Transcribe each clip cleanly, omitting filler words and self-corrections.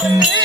Thank you.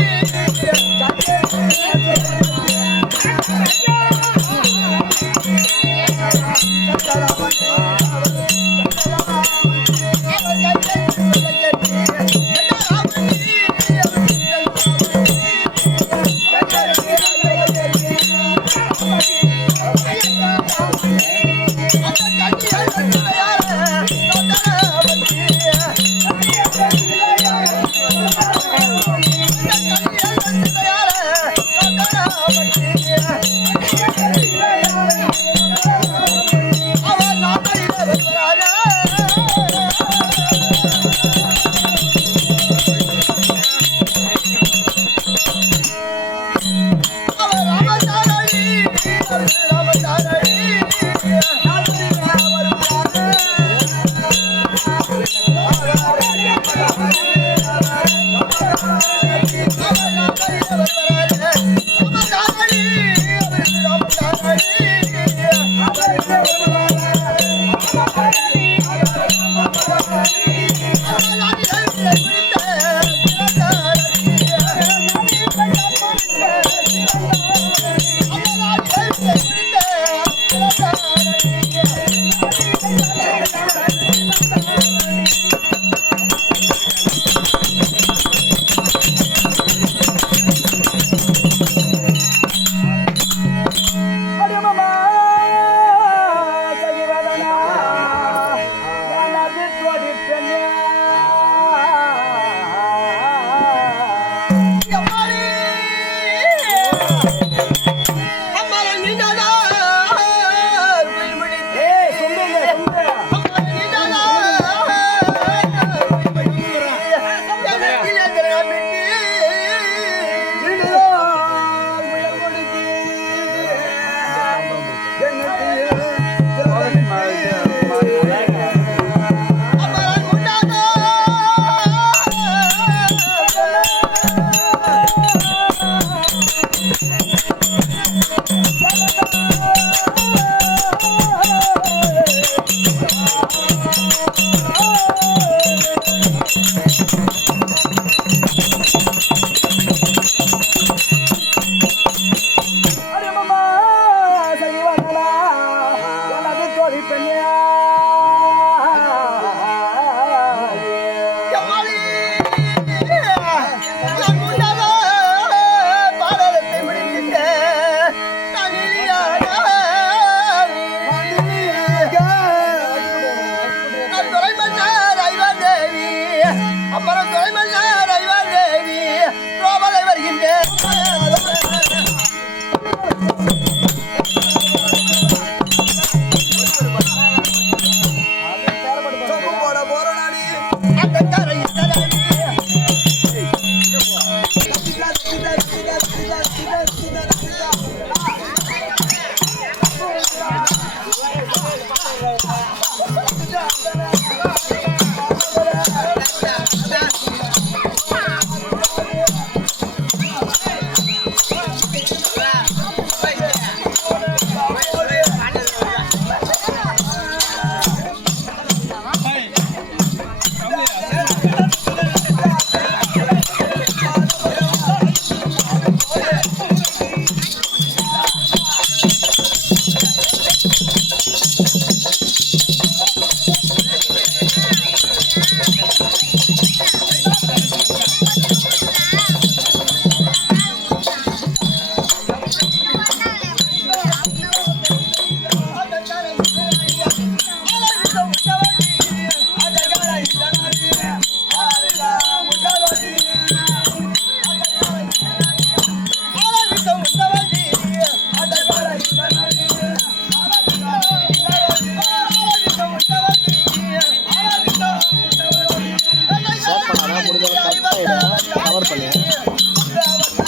Of பண்ணு.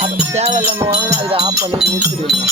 அப்போ தேவையில்லைன்னு வாங்கினா இதை ஆஃப் பண்ணி முடிச்சுடுவீங்க.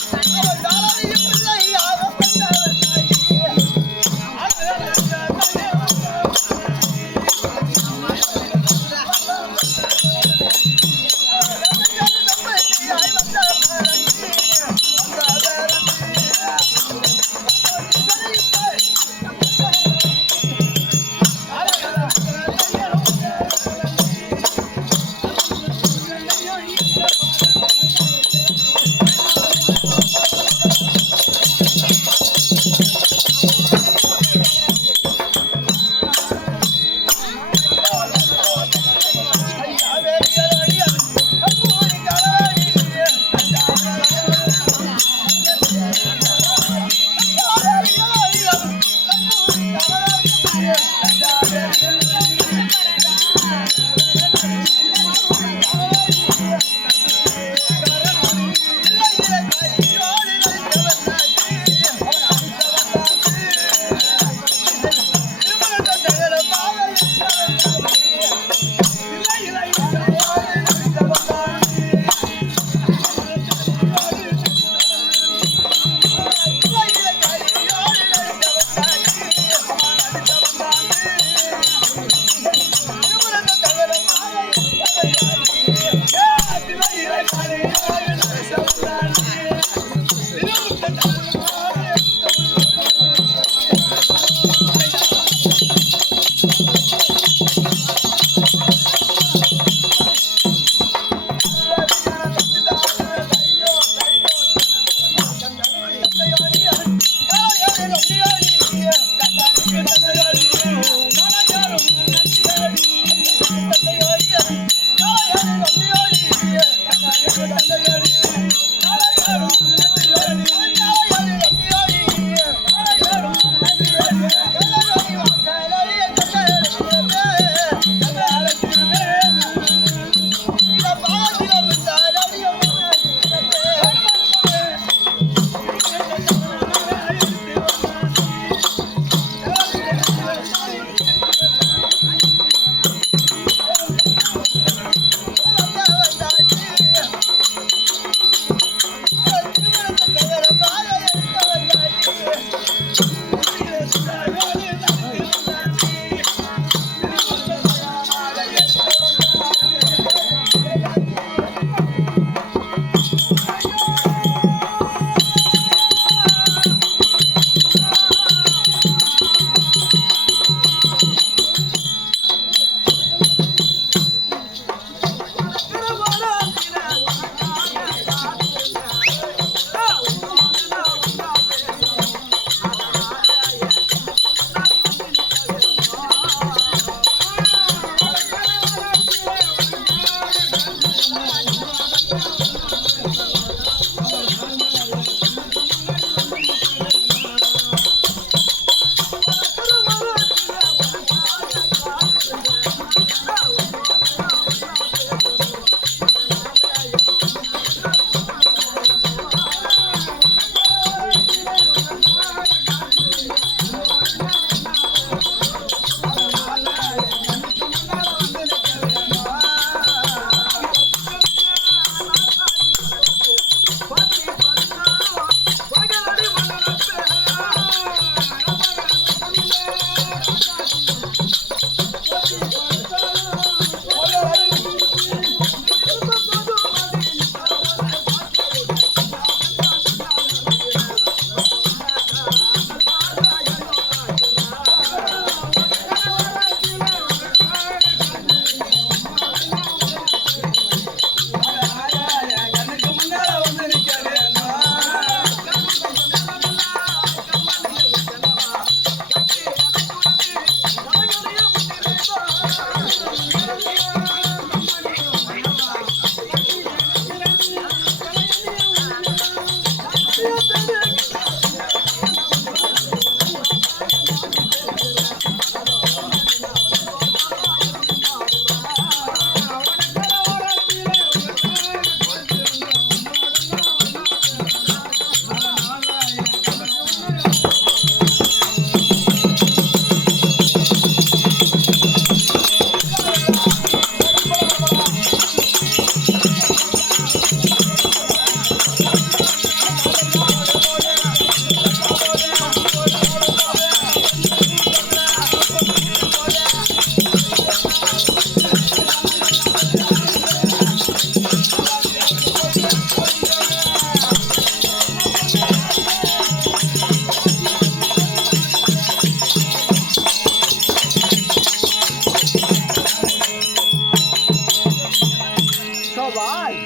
பாய்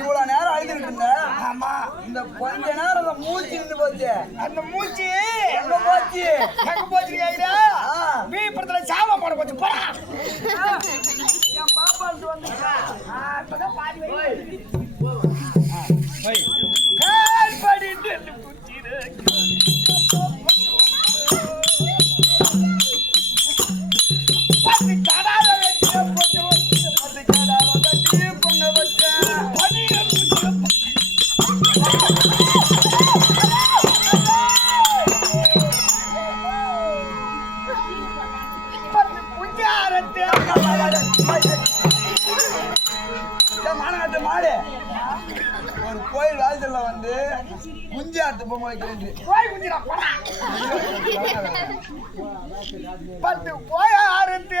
இவ்வளவு நேரம் அழுதுகிட்டு இருந்தேன். ஆமா, இந்த கொஞ்ச நேரம் அந்த மூச்சு இருந்து போச்சு. அந்த மூச்சு எங்க போச்சு? எங்க போச்சு ஐயா? வீப்பறத்துல சாமா போட போச்சு போடா. என் பாப்பா வந்துச்சா? இப்பதான் பாதி வை. வை. கால் படிட்டு குச்சிரு. பத்தி கடால வெச்சு பொண்ணு வச்சு. பத்தி கடால வெச்சு பொண்ணு வச்சு. பனிய குச்சி. பத்தி குஞ்சாரத்தை மாடு ஒரு கோயில் வாசல்ல வந்து குஞ்சு ஆட்டு பொம்மை வைக்கிறேன். போய் குஞ்சிரா போடா. 10 போயாரத்து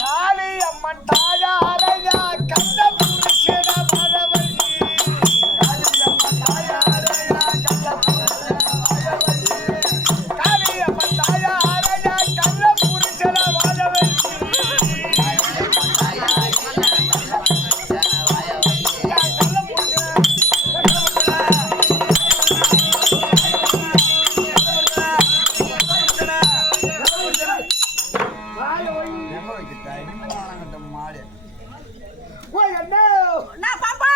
காளி அம்மன் தாயாரையா கந்த புருஷன பரவழி. காளி அம்மன் தாயாரையா கந்த புருஷன பரவழி. காளி அம்மன் தாயாரையா கந்த புருஷன பரவழி. மாடு போய் என்ன நான் பாப்பா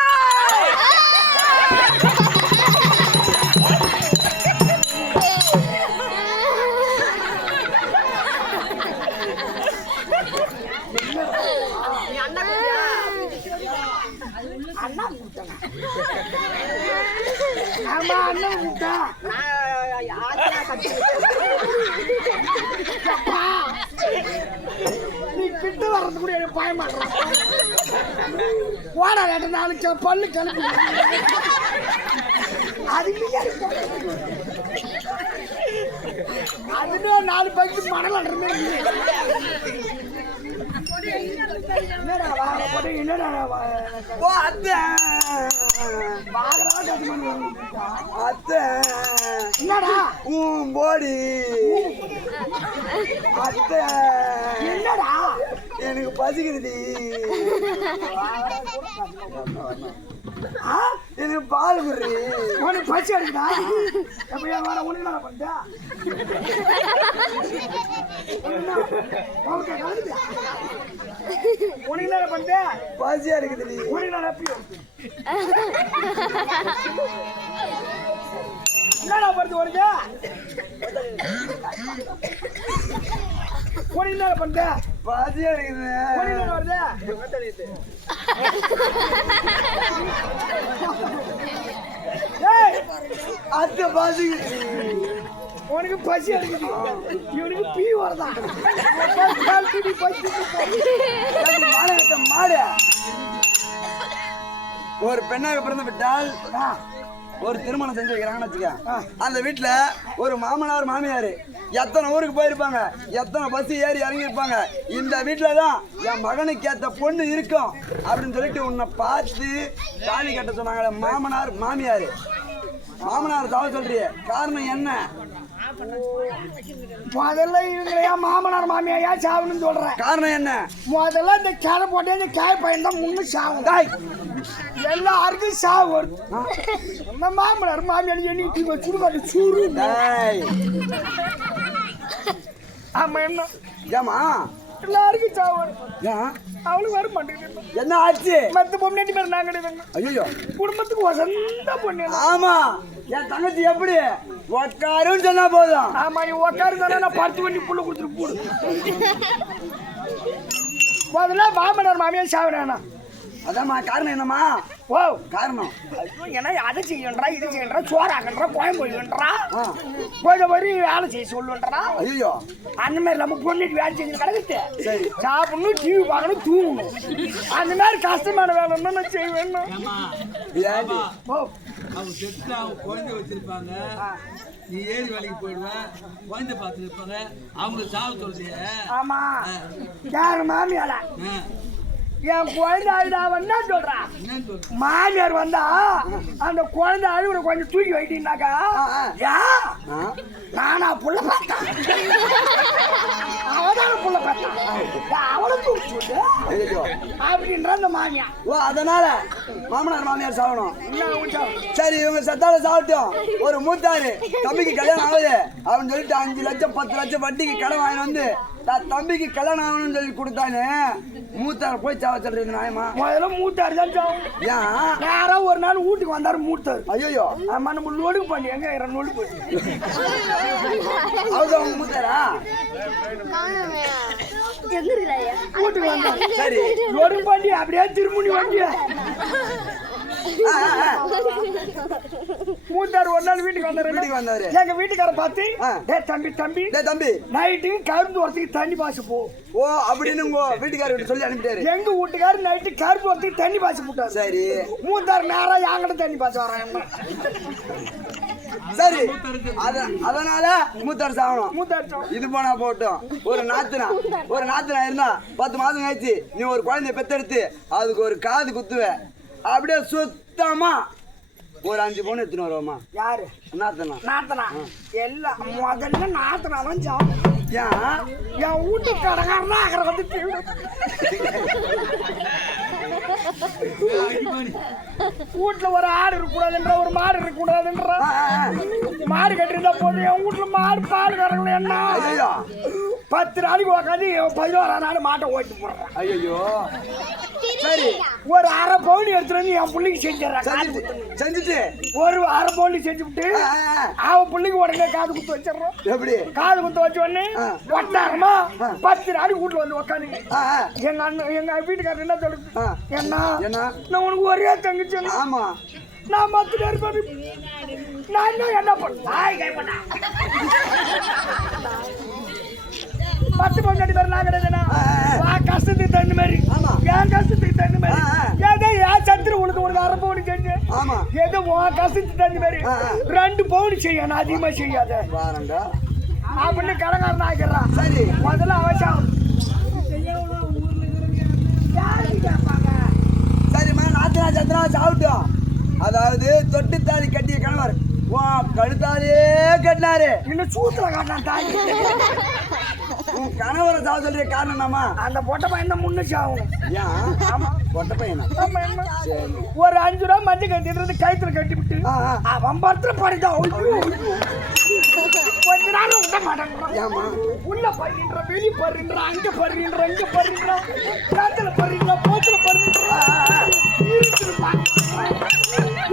ஆமா அண்ணன் கூப்பிட்டா நீ கிட்ட வர்றது கூட எனக்கு பயமாட்டான். ஓடா கேட்ட நாளைக்கு பல்லு கிளம்பி அதுன்னு 4 பைக்கு மணல் அன்றமே. என்னடா வா போட்டு என்னடா அத்தை அத்தை என்னடா போடி அத்தை என்னடா எனக்கு பசிக்குது. எனக்கு பால் குடுறி. உனக்கு பசி எடுக்குதா? எப்படியா வர உனக்கு என்ன பண்ணா உனக்கு என்ன பண்ண பசியா இருக்குது. உனக்கு நான் எப்பயும் என்னடா பண்ணுது உனக்கு? உனக்கு என்ன பண்ண பசியா இருக்குது. உனக்கு என்ன வருது? ஏய் அத்தை பசிக்குது. உனக்கு பசி எடுக்குது. இவனுக்கு பீ வரதான். மாடு ஒரு பெண்ணாக பிறந்து விட்டால் ஒரு திருமணம் செஞ்சு வைக்கிறாங்கன்னு வச்சுக்க. அந்த வீட்டுல ஒரு மாமனார் மாமியார் எத்தனை ஊருக்கு போயிருப்பாங்க, எத்தனை பஸ் ஏறி இறங்கியிருப்பாங்க. இந்த வீட்டுலதான் என் மகனுக்கு ஏத்த பொண்ணு இருக்கும் அப்படின்னு சொல்லிட்டு உன்னை பார்த்து தாலி கட்ட சொன்னாங்களே மாமனார் மாமியார். மாமனார் தாவ சொல்றிய காரணம் என்ன? முதல்ல இவங்களையா மாமனார் மாமியாயா சாவணும்னு சொல்றேன். காரணம் என்ன? முதல்ல இந்த கேரை போட்டே இந்த காய் பையன் தான் முன்னு சாவும். எல்லாருக்கும் சாவு வருது. நம்ம மாமனார் மாமியார் எண்ணிட்டு சுடுகாட்டு சூறு. ஆமா என்ன ஏமா எல்லாருக்கும் சாவு வருது. ஏன் அவளுக்கு வர மாட்டேங்குது. என்ன ஆச்சு? மத்த பொண்ணு பேர் நாங்க கிடையாது. ஐயோ குடும்பத்துக்கு வசந்த பொண்ணு. ஆமா என் தங்கச்சி எப்படி உட்காருன்னு சொன்னா போதும். ஆமா நீ உட்காரு தானே நான் 10 மணி புள்ள கொடுத்துட்டு போடு. முதல்ல மாமனார் மாமியார் சாவுறானா? அதாம்மா காரணம் என்னம்மா? ஓ காரணம் ஏன்னா அதை செய்யன்றா இது செய்யன்றா சோறாக்கன்றா கோயம் போய்ன்றா கொஞ்சம் வரி வேலை செய்ய சொல்லுன்றா. ஐயோ அந்த மாதிரி நம்ம பொண்ணுக்கு வேலை செஞ்சு கிடக்குது. சரி சாப்பிடணும் டிவி பார்க்கணும் தூங்கணும். அந்த மாதிரி கஷ்டமான வேலை நான் செய்வேன். அவங்க செத்து அவங்க குழந்தை வச்சிருப்பாங்க, நீ ஏறி வேலைக்கு போயிடுவேன், குழந்தை பார்த்துட்டு இருப்பாங்க, அவங்க சாவு சொல்றிய. ஆமா யாரு மாமியார என் குழந்தை அழுதாவன்னா சொல்றா. மாமியார் வந்தா அந்த குழந்தை அழுகுற கொஞ்சம் தூக்கி வைட்டீங்கன்னாக்கா நானா புள்ள பார்த்தேன் அவதான புள்ள பார்த்தேன் அவளை தூக்கி சொல்லு அப்படின்ற அந்த மாமியார். ஓ அதனால மாமனார் மாமியார் சாகணும். சரி இவங்க சத்தால சாப்பிட்டோம். ஒரு மூத்தாரு தம்பிக்கு கல்யாணம் ஆகுது அப்படின்னு சொல்லிட்டு 5 லட்சம் 10 லட்சம் வட்டிக்கு கடன் வாங்கி வந்து தம்பிக்கு கல்யாணம் ஆகணும்னு சொல்லி கொடுத்தானே மூத்தார போய் சாவ சொல்றது நியாயமா? முதல்ல மூத்தாரு தான் சாவும். ஏன் யாரோ ஒரு நாள் வீட்டுக்கு வந்தாரு மூத்தாரு. ஐயோ ஆமா நம்ம லோடுக்கு பண்ணி எங்க 2 லோடு போச்சு. அவர்தான் அவங்க மூத்தாரா? வீட்டுக்கு வந்தாரு. சரி லோடு பண்ணி அப்படியே திருமுனி வண்டி மூத்தார் ஒரு நாள் வீட்டுக்கு வந்தாரு. எங்க வீட்டுக்கார பார்த்து தம்பி நைட்டு கரும்பு வரத்துக்கு தண்ணி பாசு போ அப்படின்னு உங்க வீட்டுக்காரர் சொல்லி அனுப்பிட்டாரு. எங்க வீட்டுக்காரர் நைட்டு கரும்பு வரத்துக்கு தண்ணி பாசு போட்டாரு. சரி மூத்தார் நேரா யாங்கிட்ட தண்ணி பாசு வராங்க. சரி அதனால மூத்தார் சாகணும். இது போனா போட்டோம். ஒரு நாத்தனா இருந்தா 10 மாதம் ஆயிடுச்சு, நீ ஒரு குழந்தைய பெத்தெடுத்து அதுக்கு ஒரு காது குத்துவ, அப்படியே சுத்தமா ஒரு 5 பவுன் எடுத்துன்னு வருவோமா? யாரு? நாத்தனா எல்லாம் முதல்ல நாத்தனாதான் சாப்பிடும். என் வீட்டு கடங்காரனா அக்கறை வந்து வீட்டுல ஒரு ஆடு இருக்கக்கூடாதுன்ற, ஒரு மாடு இருக்கக்கூடாதுன்ற. மாடு கட்டிருந்தா போதும். என் வீட்டுல மாடு பால் கறக்கணும். என்ன 10 நாளைக்கு உக்காந்து 11ஆம் நாள் மாட்டை ஓட்டி போடுறேன். ஐயோ சரி, ஒரு அரை பவுன் எடுத்துட்டு வந்து என் பிள்ளைக்கு செஞ்சுட்டு ஒரு அரை பவுன் செஞ்சு விட்டு அவன் பிள்ளைக்கு உடனே காது குத்து வச்சிடறோம். எப்படி காது குத்து வச்ச உடனே வட்டாரமா 10 நாளைக்கு வீட்டுல வந்து உக்காந்து எங்க அண்ணன் எங்க வீட்டுக்காரர் என்ன சொல்லுது? என்ன நான் உனக்கு ஒரே தங்கச்சி. ஆமா நான் 10 நேரம் பண்ணி நான் என்ன பண்ண 10 பொண்ணாடி பேர் நான் கிடையாதுன்னா கஷ்டத்துக்கு தகுந்த மாதிரி என் கஷ்டத்துக்கு தகுந்த மாதிரி ஏதோ என் சத்துரு உனக்கு அரை பவுன் செஞ்சு ஏதோ உன் கஷ்டத்துக்கு தகுந்த மாதிரி 2 பவுன் செய்யணும், அதிகமா செய்யாத அப்படின்னு கடங்காரன் ஆகிறான். சரி முதல்ல அவசியம் சரிம்மா. நாத்தனா சத்திரா சாப்பிட்டோம். அதாவது தொட்டு தாலி கட்டிய கணவர் கழுத்தாலே கட்டினாரு, இன்னும் சூத்துல காட்டினான் தாய். உன் கணவரை சாவ சொல்ற காரணமாமா? அந்த பொட்டை பையன் தான் முன்னுச்சு ஆகும். ஆமா பொட்டை பையனா? ஒரு 5 ரூபா மஞ்சள் கட்டிட்டு கயிற்றுல கட்டி விட்டு அவன் பத்திர படிதான் கொஞ்ச நாள் விட மாட்டேங்கிறான். உள்ள பறின்ற, வெளி பறின்ற, அங்க பறின்ற, இங்க பறின்ற, காத்துல பறின்ற, போத்துல பறின்ற,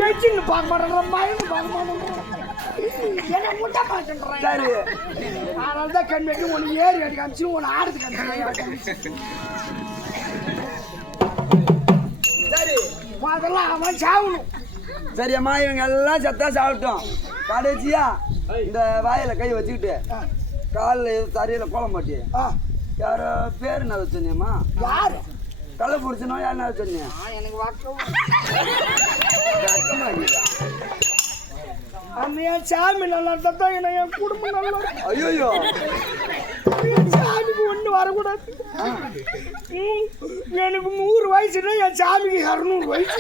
எச்சின்னு பார்க்க மாட்டேங்கிறான், மயன்னு பார்க்க மாட்டேங்கிறான். என்ன முட்டை பார்த்துன்றான். சரி அதனாலதான் கண் வைக்க உனக்கு ஏறி அடி காமிச்சு உன ஆடுது. சரி அதெல்லாம் அவன் சாகணும். சரியம்மா, இவங்க எல்லாம் செத்தா சாப்பிட்டோம். கடைசியா இந்த வாயில கை வச்சுக்கிட்டு காலில் தரையில கோலம் போட்டி யார பேர் என்ன வச்சுனியம்மா? யாரு? கள்ள பிடிச்சனோ யார் என்ன வச்சுனியா? எனக்கு என் சாமி நல்லா இருந்தா என் குடும்பம் நல்லா. ஐயோ சாமிக்கு ஒண்ணு வரக்கூடாது. எனக்கு 100 வயசுனா என் சாமிக்கு 200 வயசு.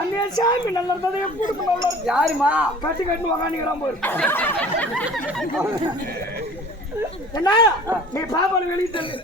அந்த சாமி நல்லா இருந்தா என் குடும்பம் நல்லா. யாருமா கட்டி கட்டு உக்காந்துக்கிறான் போது. என்ன நீ பாப்பால வெளியே தள்ளு.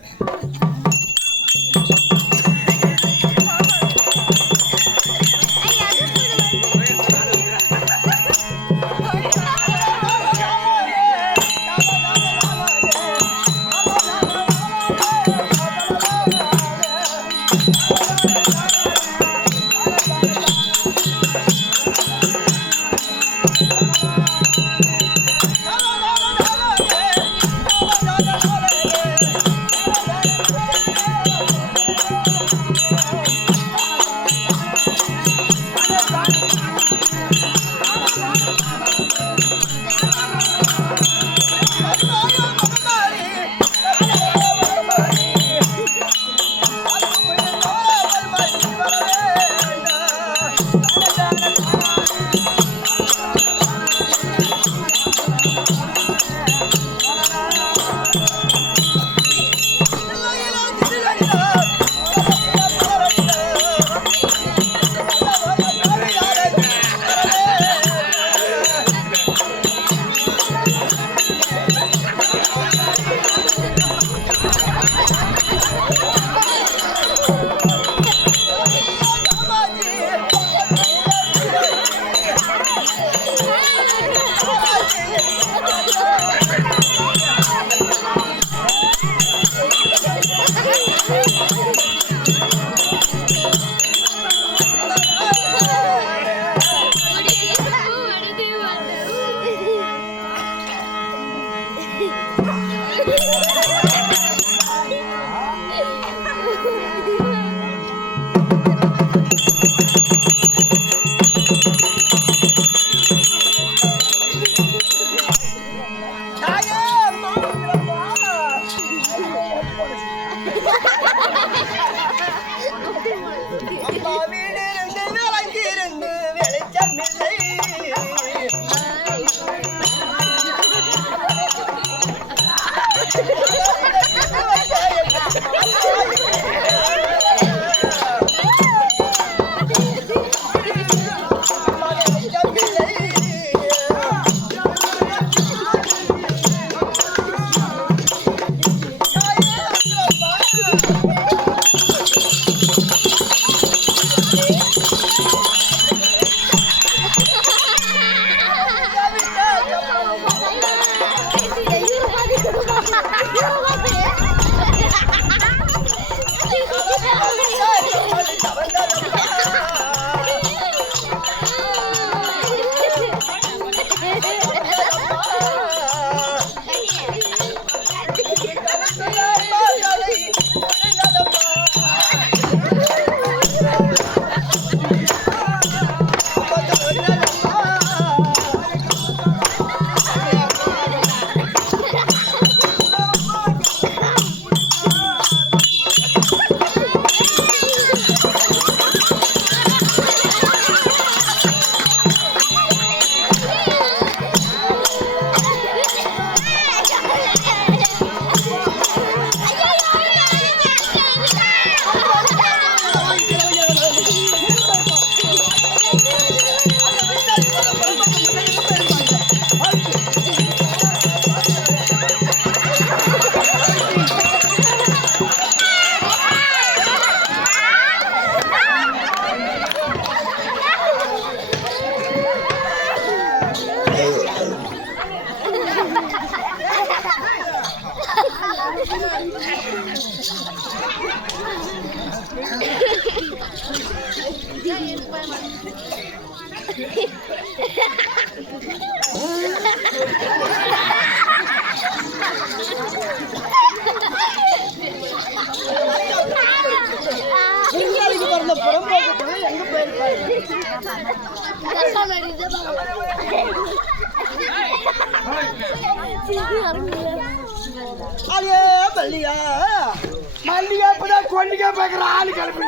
மல்லிகா இப்பதான் கொல்லிக்கா பாக்குற ஆளு கிளம்பி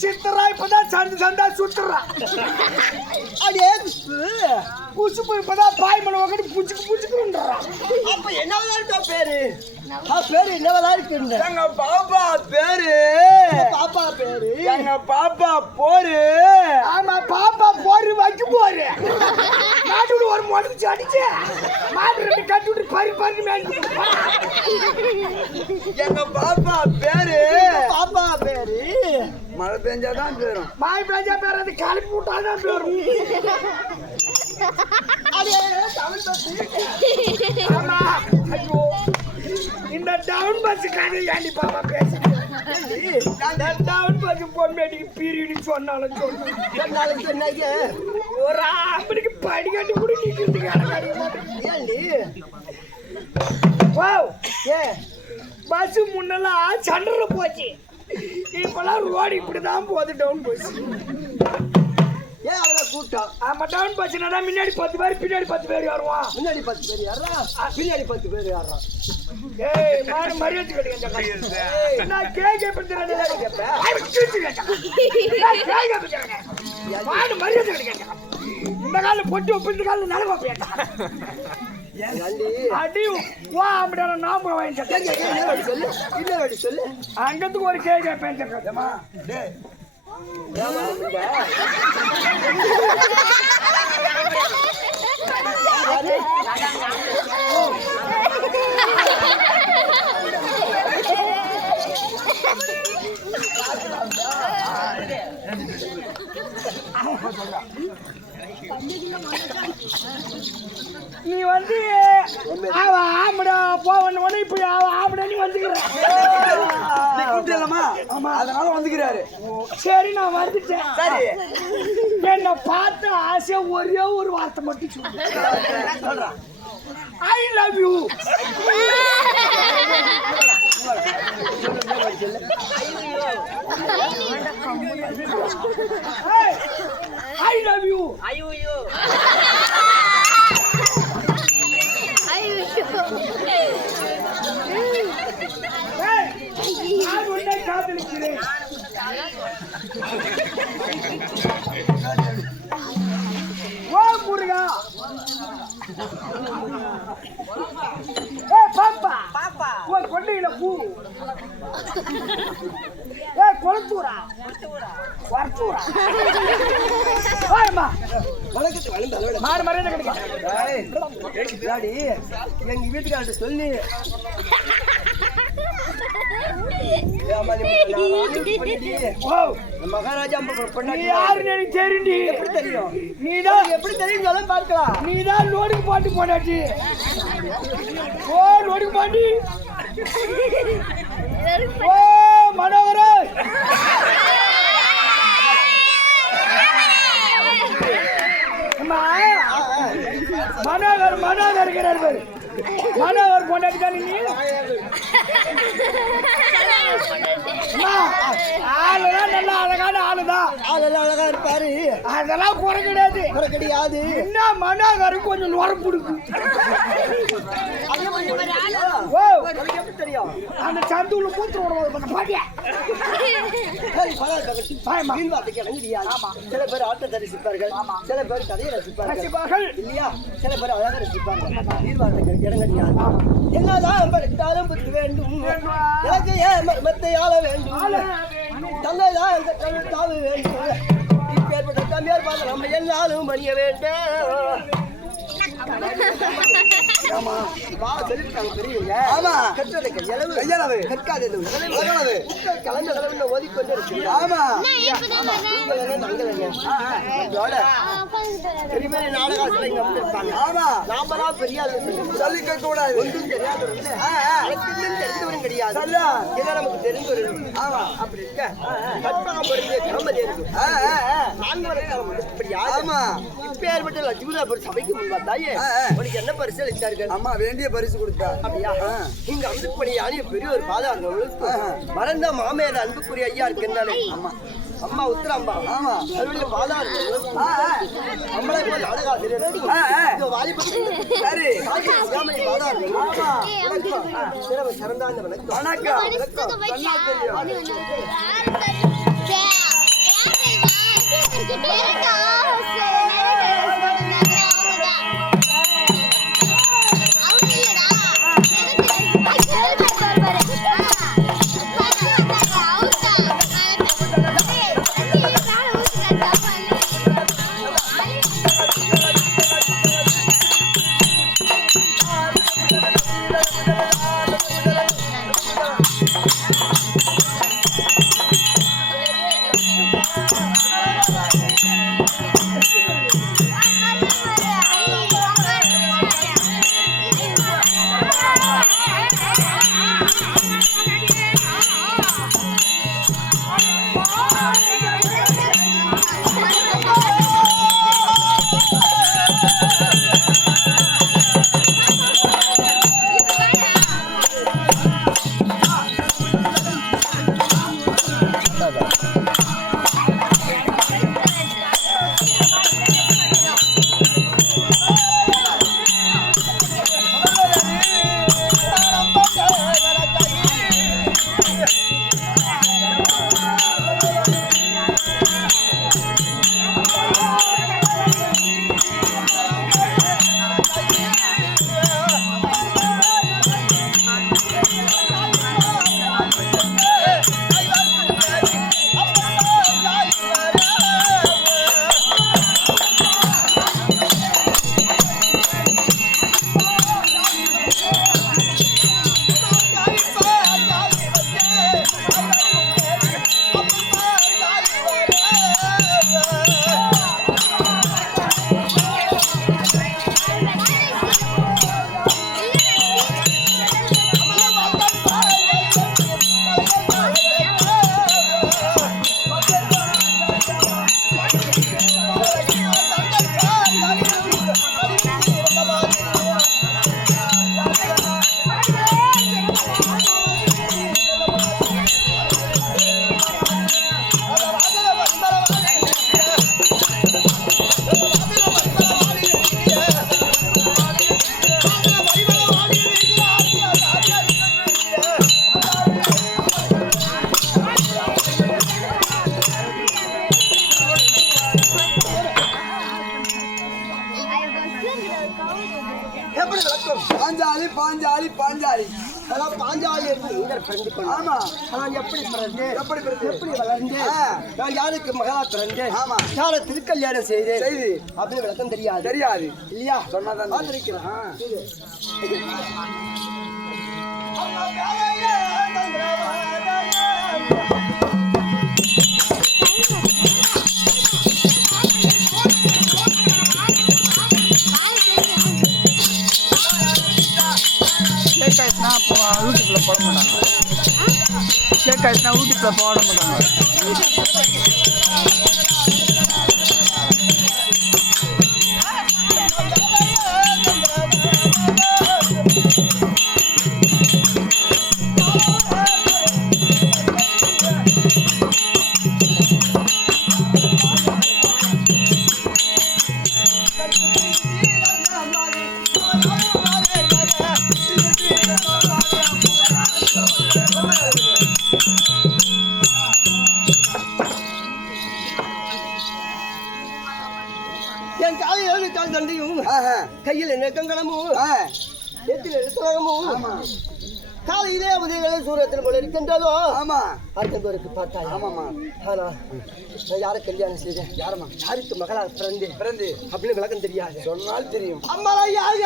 சித்தரா இப்பதான் சந்து சந்தா சுத்துறா அடே குசுப்பு இப்பதான் பாய் மலை உட்காந்து புச்சுக்கு புச்சுக்குன்றான். அப்ப என்னவா பேரு பேரு என்னவா இருக்கு? எங்க பாப்பா பேரு எங்க பாப்பா போரு. ஆமா பாப்பா போரு வைக்க போரு நாட்டு ஒரு மொடச்சு அடிச்சு மாட்டு ரெண்டு கட்டி விட்டு பறி பறி மேல. எங்க பாப்பா பேரு மழை பெஞ்சாதான் பேரும். மழை பெஞ்சா பேர் அது கிளப்பி விட்டாதான் பேரும். ஆமா ஐயோ இந்த டவுன் பஸ் கதை ஏண்டி பாப்பா பேசுறேன். டவுன் பஸ் பொம்மேட்டிக்கு பீரியடு சொன்னாலும் சொன்னாங்க ஒரு ஆம்பளுக்கு படிக்கட்டு கூட நிற்கிறதுக்கு ஏண்டி பஸ் முன்னெல்லாம் சண்டல போச்சு. இப்பெல்லாம் ரோடு இப்படிதான் போகுது டவுன் பஸ். ஏன் அவ்வளோ கூட்டம்? ஆமா டவுன் பஸ்னா முன்னாடி 10 பேர் பின்னாடி 10 பேர் ஏறுவான். முன்னாடி 10 பேர் ஏறான் பின்னாடி 10 பேர் ஏறான். ஏய் நான் மரியாதை கேட்டேன். நான் கேக்க பண்றேன் நான் கேப்பேன். நான் மரியாதை கேட்டேன். இந்த கால பொட்டு ஒப்பிட்டு கால நலவா பேட்டா. அடி வா அப்படியே நாம வாங்கி சொல்லு இல்ல சொல்லு அங்கத்துக்கு ஒரு கேக்க பேஞ்சக்கமா டேய் நீ வந்து அவ ஆம்படா போவன இப்ப அவ ஆம்படா நீ வந்துக்கிறேன். அதனால வந்துக்கிறாரு. சரி நான் வந்துட்டேன். சரி என்ன பார்த்து ஆசை ஒரே ஒரு வார்த்தை மட்டும் சொல்றேன். I love you. I love you ஐயோ நான் உன்னை காதலிக்கிறேன் ஓ முருகா பாப்பா பாப்பா உன் கொண்டையில பூ கொளத்தூரா வரத்தூரா மாறு மரியாதை கிடைக்கும் எங்க வீட்டுக்கார்ட்ட சொல்லி மகாராஜா நீ யாருன்னு எனக்கு தெரியும்டி. எப்படி தெரியும்? நீதான் எப்படி தெரியும் சொல்ல பார்க்கலாம். நீதான் லோடுக்கு பாட்டு போனாச்சு. ஓ லோடுக்கு பாட்டி. ஓ மனோகரே. அம்மா மனோகர் இருக்கிறார் பாரு. மனோகர் கொண்டாடி தானே நீ. ஆளுதான் நல்ல அழகான ஆளுதான். ஆளெல்லாம் அழகா இருப்பாரு. அதெல்லாம் குறை கிடையாது. குறை கிடையாது. என்ன மனோகருக்கு கொஞ்சம் நுரப்புடுக்கு. ஓ எப்படி தெரியும்? அந்த சந்துள்ள மூத்து விடுவோம் பாட்டியா. சில பேர் ஆட்டத்தை ரசிப்பார்கள், சில பேர் கதையை ரசிப்பார்கள் இல்லையா? சில பேர் அழகா ரசிப்பார்கள். நீர்வார்த்தைக்கு இடங்கடியாது. என்னதான் படித்தாலும் புத்தி வேண்டும், எனக்கு ஏன் மத்தை ஆள வேண்டும், தந்தைதான் எங்க தமிழ் தாவு வேண்டும். இப்பேற்பட்ட தம்பியார் பார்த்து நம்ம எல்லாரும் பணிய வேண்டும். ஆமா சொல்லிருக்காங்க பெரியவங்க. ஆமா கற்றது கையளவு கற்காதது உலகளவு கலந்த அளவு ஓதிக்கொண்டே இருக்கு. ஆமா பெரிய பெரிய நாடகாசிரியர் இங்க வந்திருப்பாங்க. ஆமா நாம தான் பெரிய சொல்லிக்க கூடாது. ஒன்றும் தெரியாதவர் இல்ல, தெரிந்தவரும் கிடையாது. இதை நமக்கு தெரிந்தவரும். ஆமா அப்படி இருக்க கற்பகம் பொருந்திய கிராமதே இருக்கு. நான்கு வரைக்கும் இப்படி ஆமா இப்ப ஏற்பட்ட லட்சுமிபுரம் சபைக்கு முன்பா தாயே உனக்கு என்ன பரிசு அளித்தார்கள்? அம்மா வேண்டிய பரிசு கொடுத்தா. அப்படியா? இங்க அன்புக்குரிய பெரிய ஒரு பாதாளர்களுக்கு மறந்த மாமையார் அன்புக்குரிய ஐயா இருக்குன்னாலே அம்மா அம்மா உத்தராம்பா. ஆமா அவருடைய பாதாளர்கள் நம்மளை போல நாடகாசிரியர் வாலிபத்தி சரி பாதாளர்கள். ஆமா சிறந்தாந்த வணக்கம் அதான் பாஞ்சாலி என்று நீங்கள் பிறந்து கொள்ள. ஆமா. நான் எப்படி பிறந்தேன், எப்படி வளர்ந்தேன், ஆ. நான் யாருக்கு மகளா பிறந்தேன், ஆமா. யாரை திருக்கல்யாணம் செய்தேன் செய்து அப்படின்னு விளக்கம் தெரியாது தெரியாது இல்லையா? சொன்னாதான் பார்த்திருக்கிறேன். யூடியூப்ல போட மாட்டாங்க. ஷேக் ஆயிடுச்சுன்னா யூடியூப்ல போட மாட்டாங்க. என் காலையில் கால் தண்டையும் கையில் நெக்கங்கலமும் எத்தில் எடுத்தமும் காலையிலே உதயங்களே சூரியத்தில் போல இருக்கின்றதோ ஆமா அடுத்தவருக்கு பார்த்தாய். ஆமாமா. ஆனா நான் யாரை கல்யாணம் செய்தேன், யாரம்மா யாருக்கு மகளாக பிறந்து அப்படின்னு விளக்கம் தெரியாது. சொன்னால் தெரியும். அம்மலையாக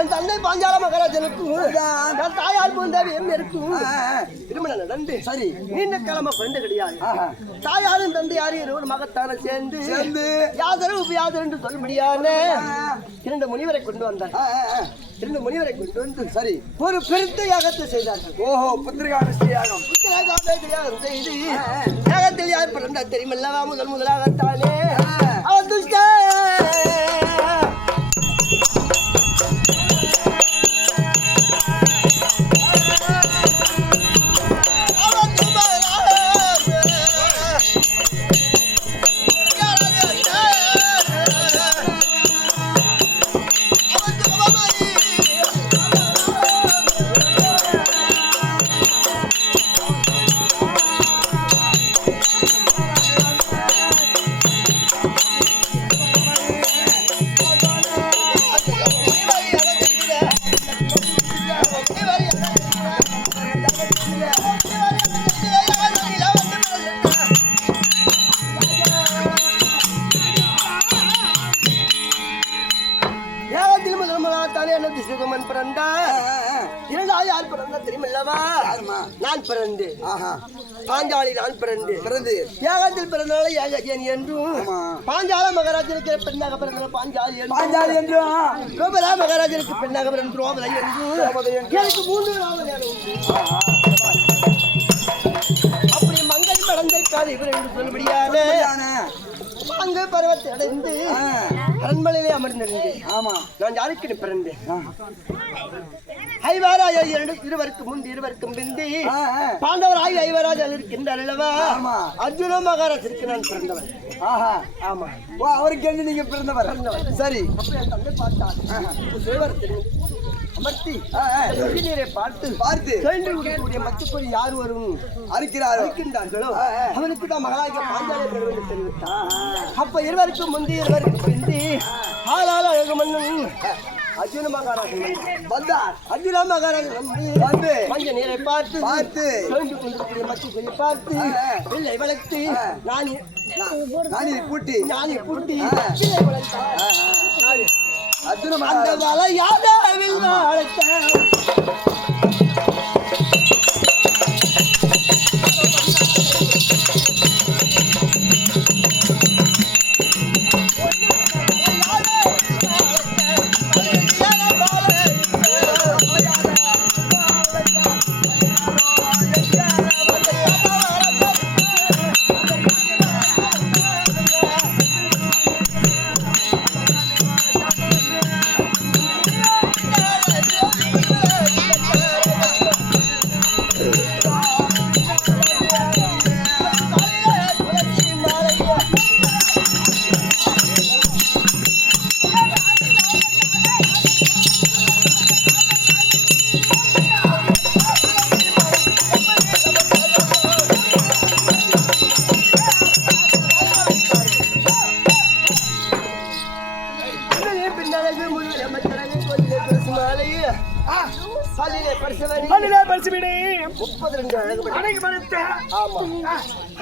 என் தந்தை பாஞ்சால மகாராஜனுக்கும் என் தாயார் பூந்தாவியும் இருக்கும் திருமண நடந்து சரி நீண்ட காலமா குழந்தை கிடையாது. தாயாரும் தந்தையாரும் இருவர் மகத்தான சேர்ந்து யாதரும் உபயாதரும் என்று சொல்ல முடியாத 2 முனிவரை கொண்டு வந்தார். 2 முனிவரை கொண்டு வந்து சரி ஒரு பெருத்த யாகத்தை செய்தார்கள். ஓஹோ புத்திரிகானுஷ்டி யாகம். யாகம் செய்து யாகத்தில் யார் பிறந்தா தெரியுமல்லவா? முதலாகத்தானே அவன் துஷ்ட யார் பிறந்தா தெரியுமல்லவா? நான் பிறந்து பாஞ்சாலி நான் பிறந்து யாகத்தில் பிறந்தனால யாகஜன் என்றும் பாஞ்சால மகாராஜனுக்கு பெண்ணாக பிறந்த பாஞ்சாலி என்றும் ரோபலா மகாராஜனுக்கு பெண்ணாக பிறந்த ரோபலை என்றும் எனக்கு 3 நாள் உண்டு. அப்படி மங்கை தந்தை காலை இவர் என்று சொல்லும்படியான அங்கு பருவத்தை அடைந்து அரண்மனையிலே அமர்ந்திருந்து நான் யாருக்கு பிறந்தேன் ஐவராஜ இருவருக்கு முந்தி இருவருக்கும் பிந்தி பாண்டவர் ஆகி ஐவராஜ இருக்கின்றார் அல்லவா அர்ஜுன மகாராஜருக்கு நான் பிறந்தவர் ஆமா அவருக்கு என்ன நீங்க பிறந்தவர் சரி என் தந்தை பார்த்தார் அமர்த்தி நீரை பார்த்து சென்று விடக்கூடிய மத்துக்குள் யார் வரும் இருக்கின்றார்களோ அவனுக்கு தான் மகளாக பாஞ்சாலை பெறுவது தெரிவித்தார். அப்ப இருவருக்கும் முந்தி இருவருக்கு பிந்தி ஆளால் அழகு மன்னன் அர்ஜுன மகாராஜன் வந்தார். அர்ஜுன மகாராஜன் வந்து மஞ்ச நீரை பார்த்து சென்று கொண்டிருக்கிற மத்துக்குள் பார்த்து இல்லை வளர்த்து நானி பூட்டி இல்லை வளர்த்தார். அந்த வலையாதாவில்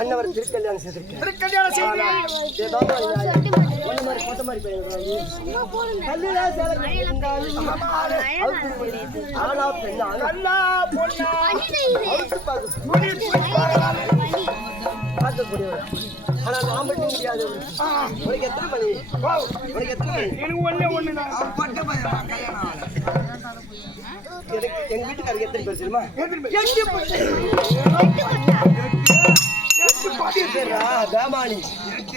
அன்னவர் திருக்கல்யாணம் ஆனா நான் மட்டும் முடியாது. உனக்கு எத்தனை மணி? எங்க வீட்டுக்காரருக்கு எத்தனை பேர் தெரியுமா?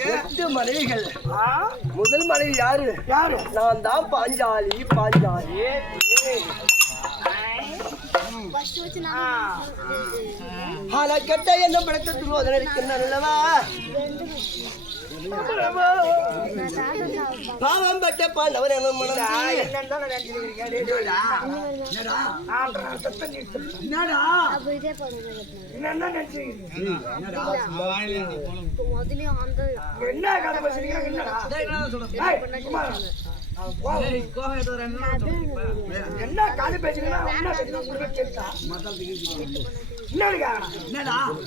8 மனைவிகள். முதல் மனைவி யாரு? நான் தான் பாஞ்சாலி. ஆனா கெட்ட என்ன படத்தை துருவதன் இருக்கின்றான் அல்லவா? பாவம் பட்ட பாண்டவர் என்ன என்ன காது பேசுறீங்கன்னா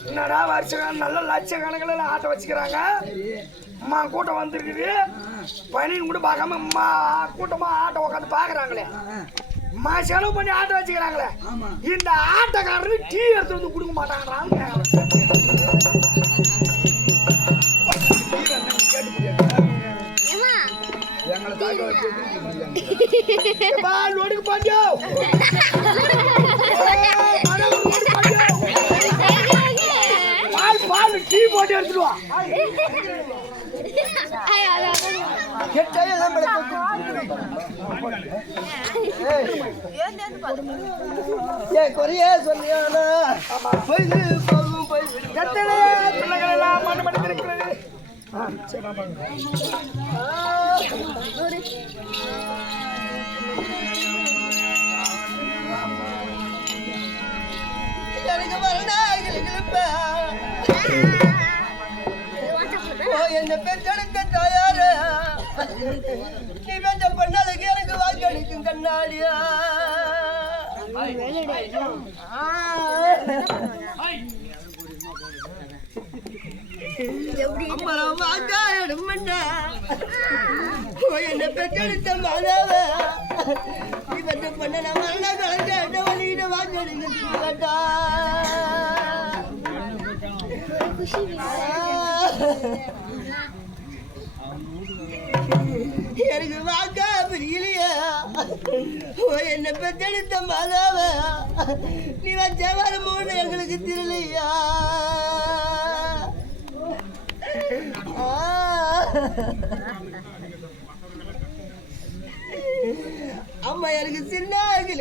என்னடா வருஷம் நல்ல லட்சக்கணக்கில் ஆட்ட வச்சுக்கிறாங்க. அம்மா கூட்டம் வந்துருக்குது, பனின்னு கூட பார்க்காம கூட்டமா ஆட்டை உட்காந்து பாக்குறாங்களே, அம்மா செலவு பண்ணி ஆட்ட வச்சுக்கிறாங்களே, இந்த ஆட்டக்காரருக்கு டீ எடுத்து வந்து கொடுக்க மாட்டாங்கறாங்க. லோடுக்கு பாண்டியோ பால் டீ போட்டு எடுத்துடுவா. குறைய சொல்லியானா பிள்ளைகளெல்லாம் மண்ணு மடித்திருக்கிறது. என்ன பெற்றெடுத்த தாயாரு நீ பெற்ற பொண்ணாளுக்கு எனக்கு வாக்களிக்கும் கண்ணாடியா. அம்மரம் வாக்காடும் என்ன பெற்றெடுத்த மாதாவ நீ பெற்ற பொண்ண மரண கலந்த வழியிட வாக்களிக்க கேட்டா. எனக்கு வாக்கா புரியலையா என்ன பெற்றெடுத்த மாதாவ நீ வச்ச வர மூணு எங்களுக்கு தெரியலையா. அம்மா எனக்கு சின்ன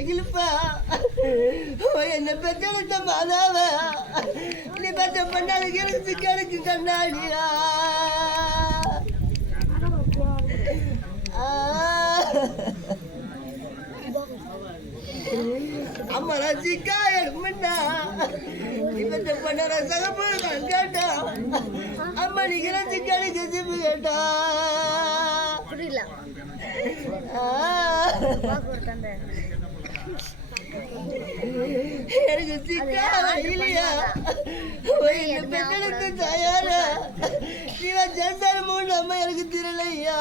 கிளிப்பா என்ன பெற்றெடுத்த மாதாவ நீ பெற்ற பண்ணாலுக்கு எனக்கு சிக்கனுக்கு கண்ணாடியா அம்மா நான் சிக்கா எடுமண்ணா நீ பெற்ற பண்ண சகப்பு கேட்டா அம்மா நீங்க சிக்கனுக்கு சிப்பு கேட்டா புரியல எனக்கு சிக்கா இல்லையா பெற்றெடுத்த தாயாரா இவன் ஜென்சாரமும் நம்ம எனக்கு திரளையா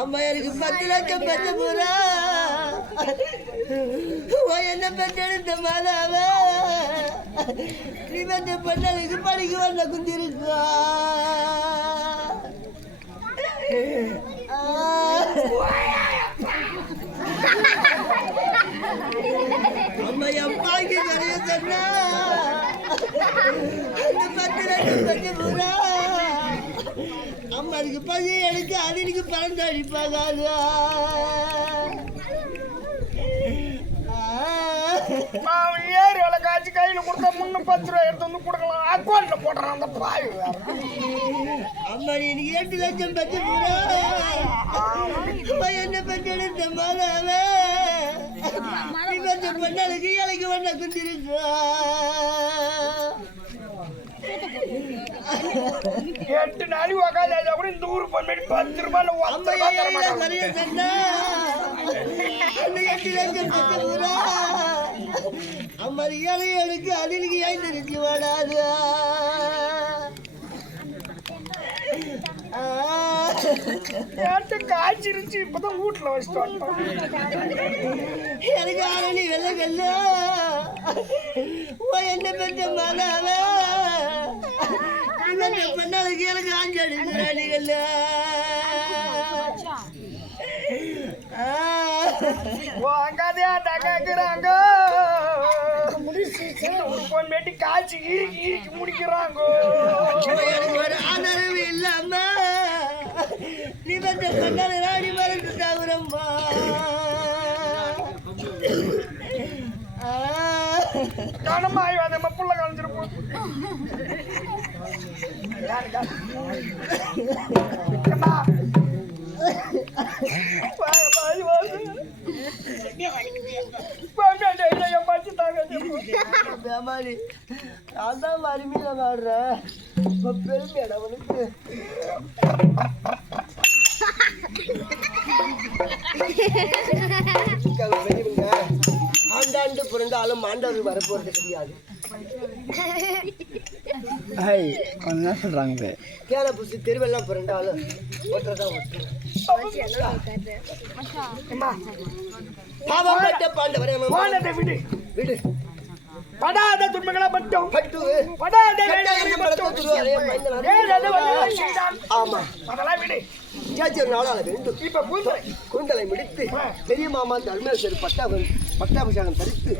அம்மா எனக்கு 10 லட்சம் பெற்ற போறா என்ன பெற்றெடுத்த மாதாவ நீ பெற்ற பெண்ணலுக்கு படிக்க வந்த குந்திருக்கா அம்மா என் பாக்கி நிறைய சொன்னா அந்த 10 லட்சம் பெற்ற போறா அம்மா அதுக்கு பதி எனக்கு அதுக்கு பணம் அடிப்பாங்க ஏரியால காய்ச்சி கையில கொடுத்தா 10 ரூபாய் எடுத்து வந்து கொடுக்கலாம் அக்கௌண்ட்ல போடுறான் அந்த பாய் அம்மா நீ 8 லட்சம் பெற்று போறா என்ன பெற்றெடுத்த மாதாவ நீ பெற்ற பொண்ணாளுக்கு இலைக்கு வண்ண குந்திருக்கா 8 நாளைக்கு உக்காந்தா கூட இந்த ஊருக்கு போய் 10 ரூபாயில நிறைய சொன்னா 8 லட்சம் பெற்று போறா அம்மா இலை எடுக்கு அதிலுக்கு ஐந்து வாடாது காய்ச்சிருச்சு இப்பதான் வீட்டுல வச்சுட்டு வந்தோம் எனக்கு ஆரணி வெள்ள கல்ல என்ன பெற்ற மாதாவ பெண்ணாளுக்கு எனக்கு ஆஞ்சடி ராணிகள்ல வாங்காதே கேக்குறாங்க மேட்டி காய்ச்சி ஈக்கி முடிக்கிறாங்க எனக்கு ஒரு ஆதரவு இல்லாம நீ பெற்ற பெண்ணாளு ராணி மருந்து தாகுறம்மா கனமாயி நம்ம புள்ள கலைஞ்சிருப்போம் அதான் வறுமையில வாடுறேன் பெருமையாடா உனக்கு ஆண்டாண்டு புரண்டாலும் ஆண்டவர் வரப்போறது கிடையாது சொல்றாங்க கேன புசி தெருவெல்லாம் புரண்டாலும் ஒட்டுறதான் ஒட்டுறேன் பாண்டவரே விடு விடு படாத துன்பங்களை மட்டும் பட்டு படாத ஆமா அதெல்லாம் விடு ஒரு நாளால வேண்டும் இப்ப கூந்தலை முடித்து பெரிய மாமா தர்மேஸ்வரி பட்டாபிஷேகம் தரித்து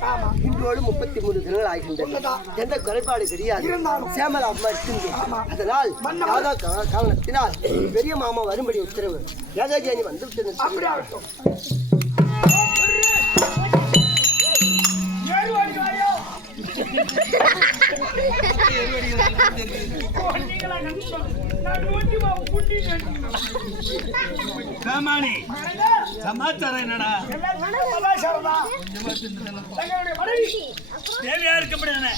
இன்றோடு 33 தினங்கள் ஆகின்றன எந்த குறைபாடு கிடையாது சேமலா அம்மா இருக்கின்றோம் அதனால் யாதா காரணத்தினால் பெரிய மாமா வரும்படி உத்தரவு ஏகாஜானி வந்து விட்டது அப்படி ஆகட்டும் சமாச்சாரம் என்னடா தேவையா இருக்க முடியாது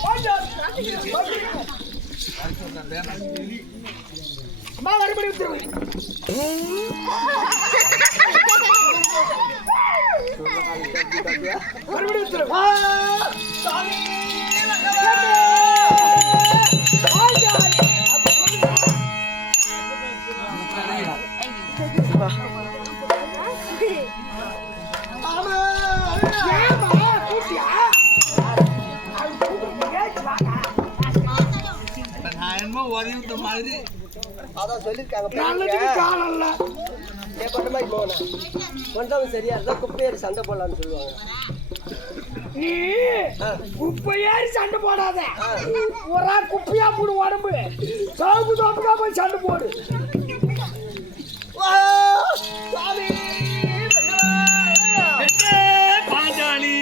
மாதிரி அதான் சொல்லிருக்காங்க சரியா இருந்தா குப்பையர் சண்டை போடலான்னு சொல்லுவாங்க நீ குப்பை ஏறி சண்டை போடாத. ஒரு குப்பையா போடு உடம்பு. சவுக்கு தோப்புக்கா போய் சண்டை போடு. சுவாமி பாஞ்சாலி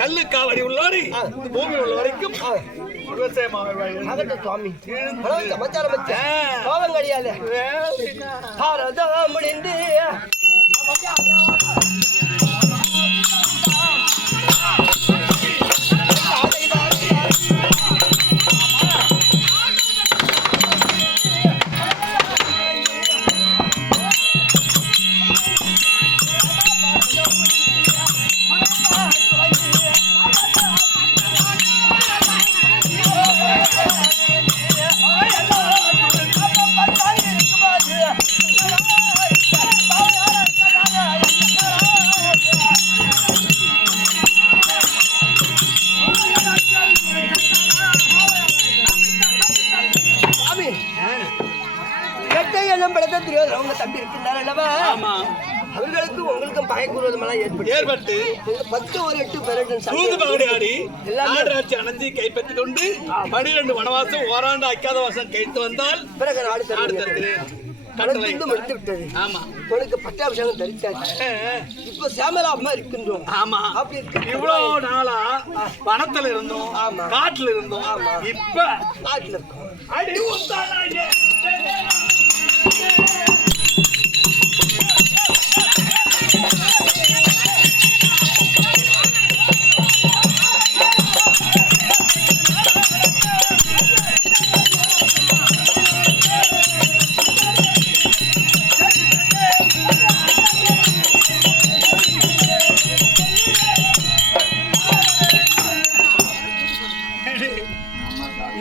கல்லுக்காவடி உள்ளோரி பூமி உள்ள வரைக்கும் சுவாமி கோபம் கிடையாது. முடிந்து தம்பி இருக்கின்றார் அல்லவா, அவர்களுக்கு உங்களுக்கும் பயக்குறுவதெல்லாம் ஏற்பட்டு 10 ஒரு 8 நாடாட்சி அணைஞ்சி கைப்பற்றி கொண்டு 12 வனவாசம் ஓராண்டு அக்காத வாசம் கழித்து வந்தால் பிறகு நாடு தருகிறேன். கலந்து முடித்து விட்டது. ஆமா உனக்கு பட்டாபிஷேகம் தரிச்சாச்சு. இப்போ சேமலாபமா இருக்கின்றோம். ஆமா அப்படி இருக்கு. இவ்வளவு நாளா வனத்துல இருந்தோம், ஆமா. காட்டுல இருந்தோம். இப்ப நாட்டுல இருக்கோம். அடி உத்தானாயே.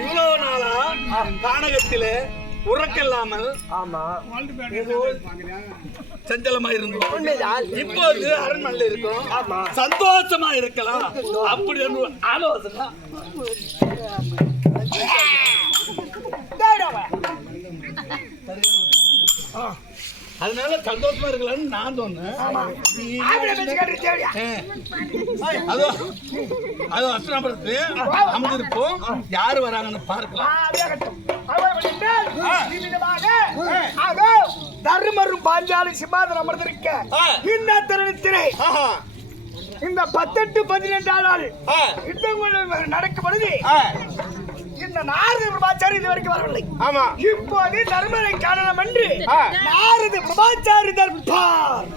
இவ்வளவு நாளா கானகத்திலே உறக்கல்லாமல் சஞ்சலமா இருந்தோம். இப்போது அரண்மனையில் இருக்கிறோம், சந்தோஷமா இருக்கலாம் அப்படி ஆலோசனை. அதனால சந்தோஷமா இருக்கலாம்னு நான் சொன்னேன். அது அஸ்தினாபுரத்து அமர்ந்திருப்போம், யாரு வராங்கன்னு பார்க்கலாம். தர்மரும் பாஞ்சாலி சிம்மாதனம் அமர்ந்திருக்க இந்த தருணத்திலே இந்த 18-18 நாள் யுத்தங்கள் நடக்கும் பொழுது இந்த நாரத பிரபாச்சாரி இது வரைக்கும் வரவில்லை. ஆமா. இப்போது தர்மரை காணலாம் என்று நாரத பிரபாச்சாரி தர்பார்.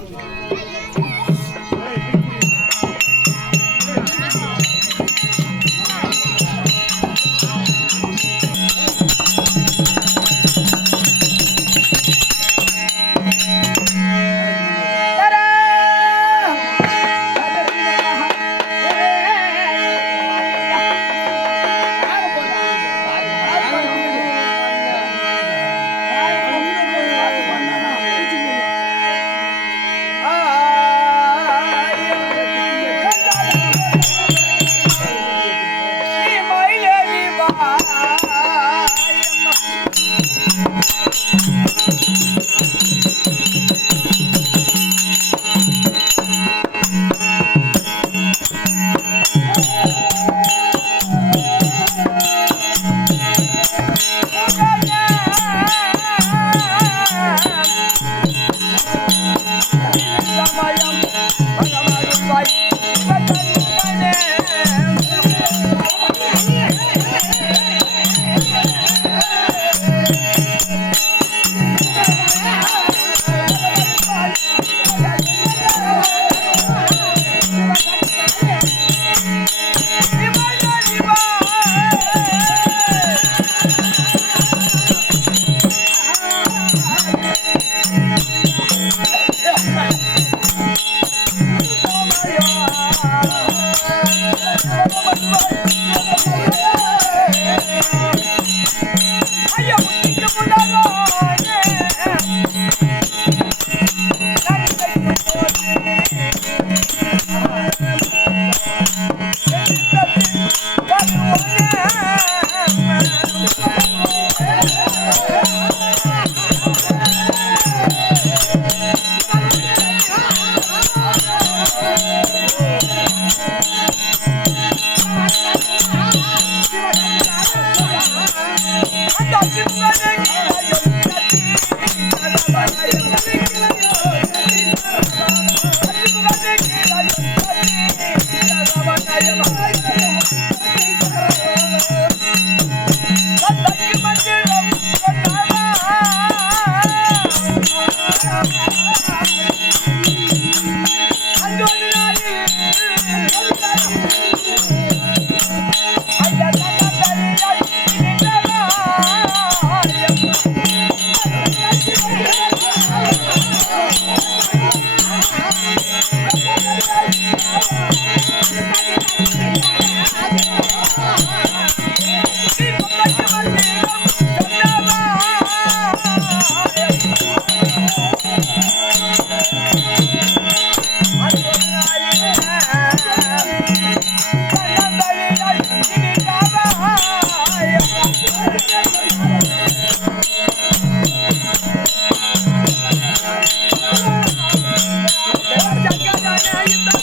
Jagga